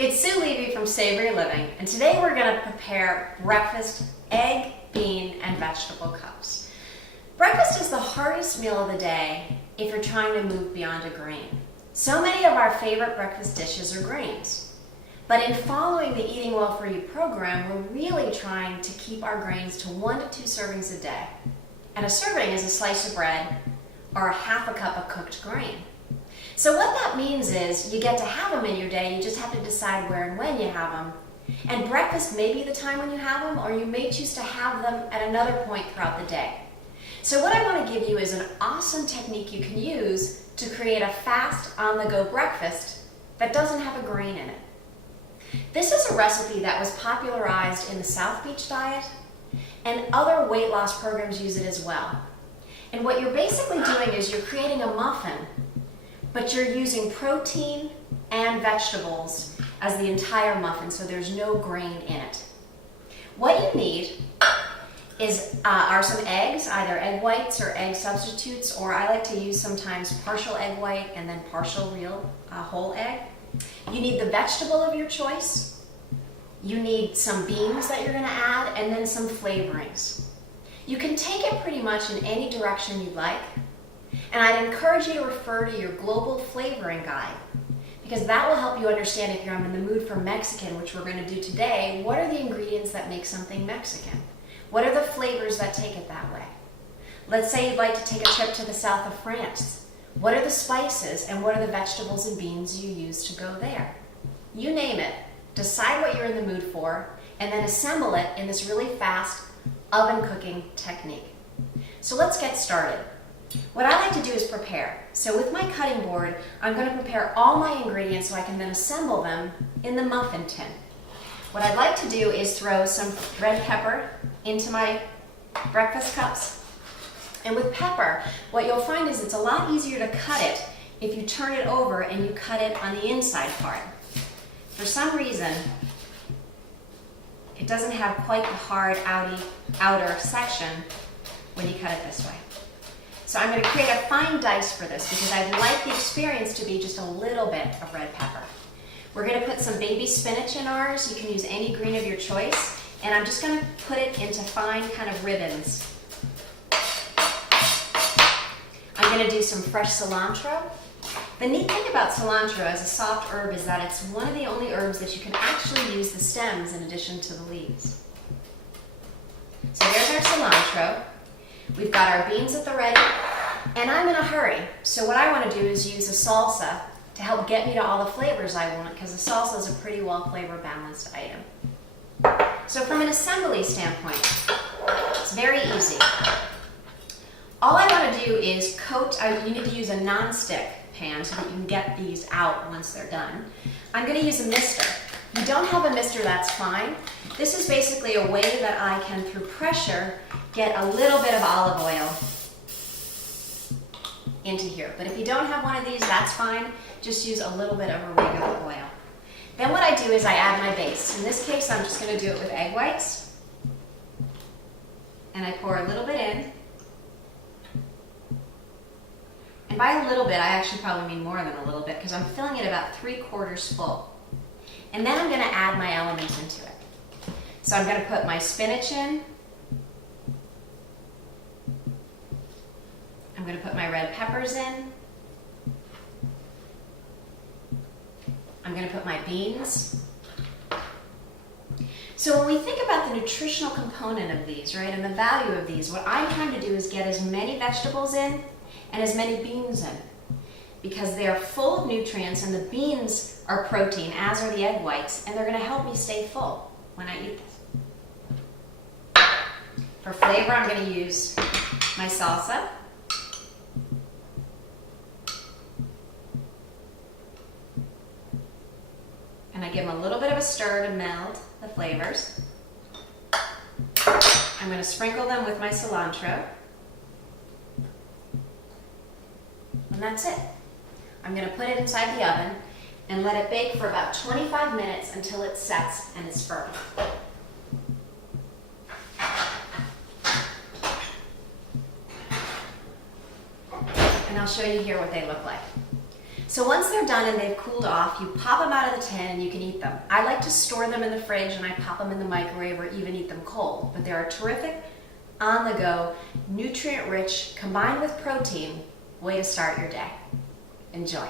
It's Sue Levy from Savory Living, and today we're going to prepare breakfast egg, bean, and vegetable cups. Breakfast is the hardest meal of the day if you're trying to move beyond a grain. So many of our favorite breakfast dishes are grains. But in following the Eating Well For You program, we're really trying to keep our grains to 1 to 2 servings a day. And a serving is a slice of bread or a half a cup of cooked grain. So what that means is you get to have them in your day, you just have to decide where and when you have them. And breakfast may be the time when you have them, or you may choose to have them at another point throughout the day. So what I want to give you is an awesome technique you can use to create a fast, on-the-go breakfast that doesn't have a grain in it. This is a recipe that was popularized in the South Beach diet, and other weight loss programs use it as well. And what you're basically doing is you're creating a muffin, but you're using protein and vegetables as the entire muffin, so there's no grain in it. What you need are some eggs, either egg whites or egg substitutes, or I like to use sometimes partial egg white and then partial real whole egg. You need the vegetable of your choice. You need some beans that you're going to add, and then some flavorings. You can take it pretty much in any direction you'd like. And I'd encourage you to refer to your global flavoring guide, because that will help you understand if you're in the mood for Mexican, which we're going to do today. What are the ingredients that make something Mexican? What are the flavors that take it that way? Let's say you'd like to take a trip to the south of France. What are the spices and what are the vegetables and beans you use to go there? You name it. Decide what you're in the mood for, and then assemble it in this really fast oven cooking technique. So let's get started. What I like to do is prepare. So with my cutting board, I'm going to prepare all my ingredients so I can then assemble them in the muffin tin. What I'd like to do is throw some red pepper into my breakfast cups. And with pepper, what you'll find is it's a lot easier to cut it if you turn it over and you cut it on the inside part. For some reason, it doesn't have quite the hard outer section when you cut it this way. So I'm going to create a fine dice for this because I'd like the experience to be just a little bit of red pepper. We're going to put some baby spinach in ours. You can use any green of your choice. And I'm just going to put it into fine kind of ribbons. I'm going to do some fresh cilantro. The neat thing about cilantro as a soft herb is that it's one of the only herbs that you can actually use the stems in addition to the leaves. So there's our cilantro. We've got our beans at the ready, and I'm in a hurry. So what I want to do is use a salsa to help get me to all the flavors I want, because the salsa is a pretty well flavor balanced item. So from an assembly standpoint, it's very easy. All I want to do is you need to use a non-stick pan so that you can get these out once they're done. I'm going to use a mister. If you don't have a mister, that's fine. This is basically a way that I can, through pressure, get a little bit of olive oil into here. But if you don't have one of these, that's fine. Just use a little bit of a regular oil. Then what I do is I add my base. In this case, I'm just going to do it with egg whites. And I pour a little bit in. And by a little bit, I actually probably mean more than a little bit, because I'm filling it about 3/4 full. And then I'm going to add my elements into it. So I'm going to put my spinach in. I'm going to put my red peppers in. I'm going to put my beans. So when we think about the nutritional component of these, right, and the value of these, what I'm trying to do is get as many vegetables in and as many beans in, because they are full of nutrients, and the beans are protein, as are the egg whites, and they're going to help me stay full when I eat this. For flavor, I'm going to use my salsa. And I give them a little bit of a stir to meld the flavors. I'm going to sprinkle them with my cilantro. And that's it. I'm going to put it inside the oven and let it bake for about 25 minutes until it sets and is firm. And I'll show you here what they look like. So once they're done and they've cooled off, you pop them out of the tin and you can eat them. I like to store them in the fridge and I pop them in the microwave or even eat them cold. But they're a terrific, on-the-go, nutrient-rich, combined with protein way to start your day. Enjoy.